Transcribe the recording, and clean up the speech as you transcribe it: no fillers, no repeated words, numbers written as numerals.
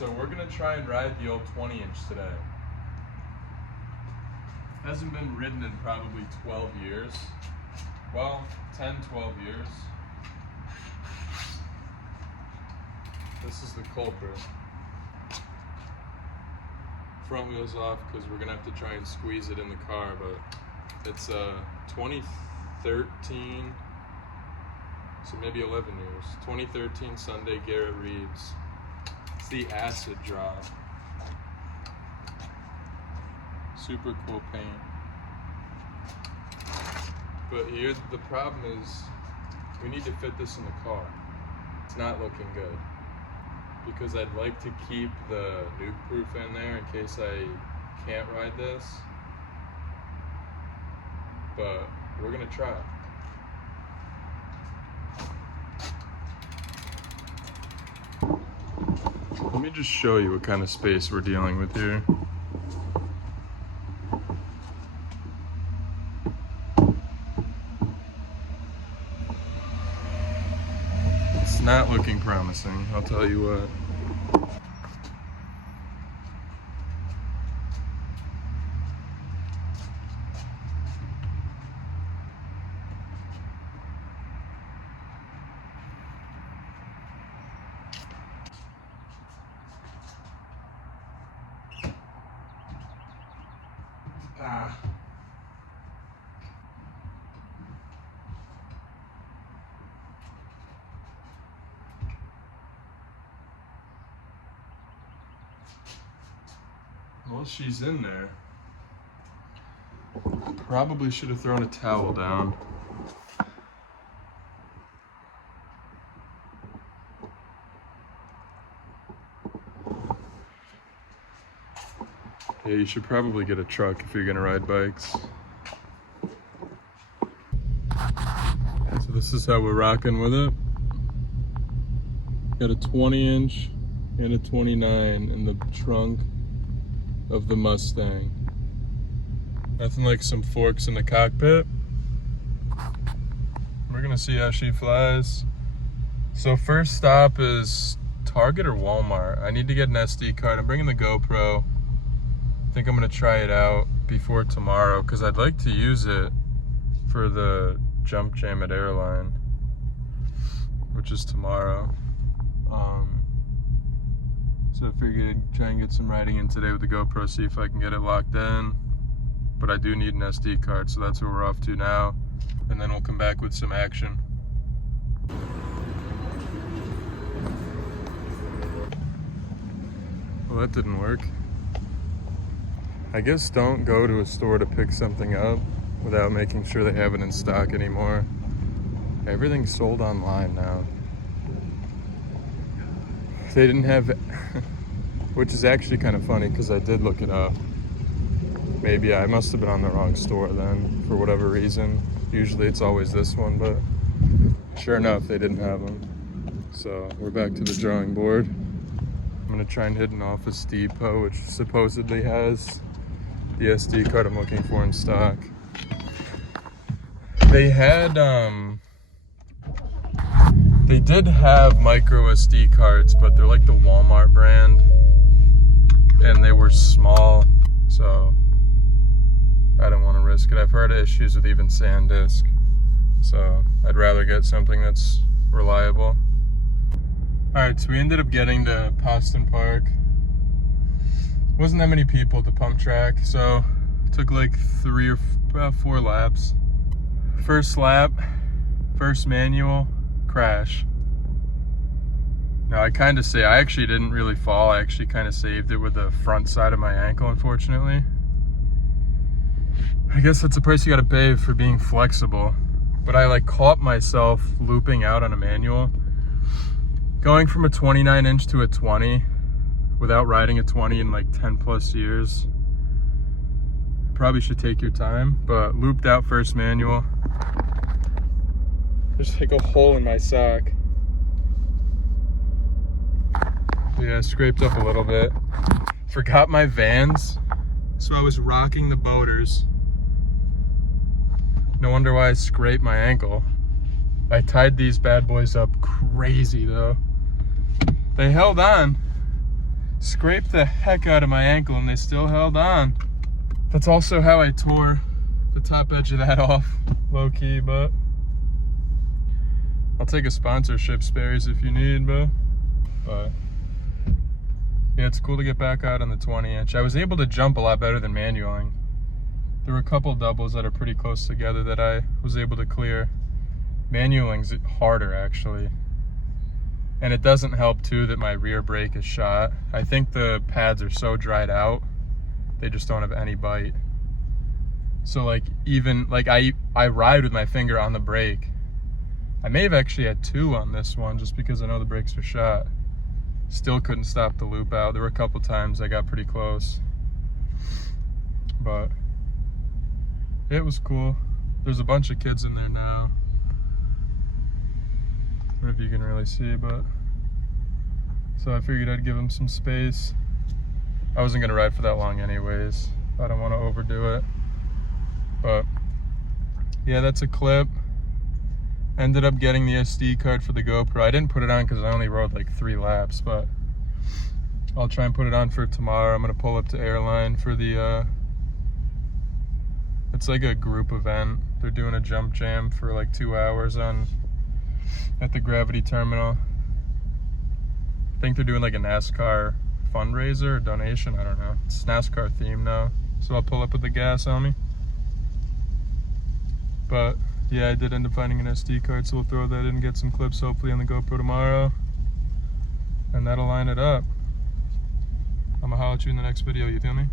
So we're gonna try and ride the old 20-inch today. Hasn't been ridden in probably 12 years. Well, 10, 12 years. This is the culprit. Front wheel's off because we're gonna have to try and squeeze it in the car, but it's 2013, so maybe 11 years. 2013 Sunday Garrett Reeves. It's the acid drop. Super cool paint. But here the problem is we need to fit this in the car. It's not looking good because I'd like to keep the nuke proof in there in case I can't ride this. But we're gonna try. Let me just show you what kind of space we're dealing with here. It's not looking promising, I'll tell you what. Well, she's in there. Probably should have thrown a towel down. Yeah, you should probably get a truck if you're gonna ride bikes. So this is how we're rocking with it. Got a 20-inch and a 29 in the trunk of the Mustang. Nothing like some forks in the cockpit. We're gonna see how she flies. So first stop is Target or Walmart. I need to get an SD card. I'm bringing the GoPro. I think I'm gonna try it out before tomorrow because I'd like to use it for the jump jam at Airline, which is tomorrow. So I figured I'd try and get some riding in today with the GoPro, see if I can get it locked in. But I do need an SD card, so that's where we're off to now. And then we'll come back with some action. Well, that didn't work. I guess don't go to a store to pick something up without making sure they have it in stock anymore. Everything's sold online now. They didn't have, which is actually kind of funny because I did look it up. Maybe I must have been on the wrong store then for whatever reason. Usually it's always this one, but sure enough, they didn't have them. So we're back to the drawing board. I'm gonna try and hit an Office Depot, which supposedly has the SD card I'm looking for in stock. They did have micro SD cards, but they're like the Walmart brand, and they were small, so I don't want to risk it. I've heard of issues with even SanDisk, so I'd rather get something that's reliable. Alright, so we ended up getting to Poston Park. Wasn't that many people at the pump track, so it took like 4 laps. First lap, first manual, crash. Now I actually didn't really fall. I actually kind of saved it with the front side of my ankle, unfortunately. I guess that's the price you gotta pay for being flexible. But I like caught myself looping out on a manual. Going from a 29-inch to a 20 without riding a 20 in like 10 plus years. Probably should take your time, but looped out first manual. There's like a hole in my sock. Yeah, scraped up a little bit. Forgot my Vans, so I was rocking the boaters. No wonder why I scraped my ankle. I tied these bad boys up crazy though. They held on. scraped the heck out of my ankle and they still held on. That's also how I tore the top edge of that off, low key, but I'll take a sponsorship, Sperry's, if you need, bro. But yeah, it's cool to get back out on the 20-inch. I was able to jump a lot better than manualing. There were a couple doubles that are pretty close together that I was able to clear. Manualing's harder, actually. And it doesn't help, too, that my rear brake is shot. I think the pads are so dried out, they just don't have any bite. So, like, even, like, I ride with my finger on the brake. I may have actually had 2 on this one, just because I know the brakes are shot. Still couldn't stop the loop out. There were a couple times I got pretty close. But it was cool. There's a bunch of kids in there now. I don't know if you can really see, but so I figured I'd give them some space. I wasn't gonna ride for that long anyways. I don't want to overdo it. But yeah, that's a clip. Ended up getting the SD card for the GoPro. I didn't put it on because I only rode like 3 laps, but I'll try and put it on for tomorrow. I'm gonna pull up to Airline for the it's like a group event. They're doing a jump jam for like 2 hours at the Gravity Terminal. I think they're doing like a NASCAR fundraiser or donation. I don't know. It's NASCAR themed now, so I'll pull up with the gas on me. But yeah, I did end up finding an SD card, so we'll throw that in and get some clips hopefully on the GoPro tomorrow. And that'll line it up. I'm gonna holler at you in the next video, you feel me?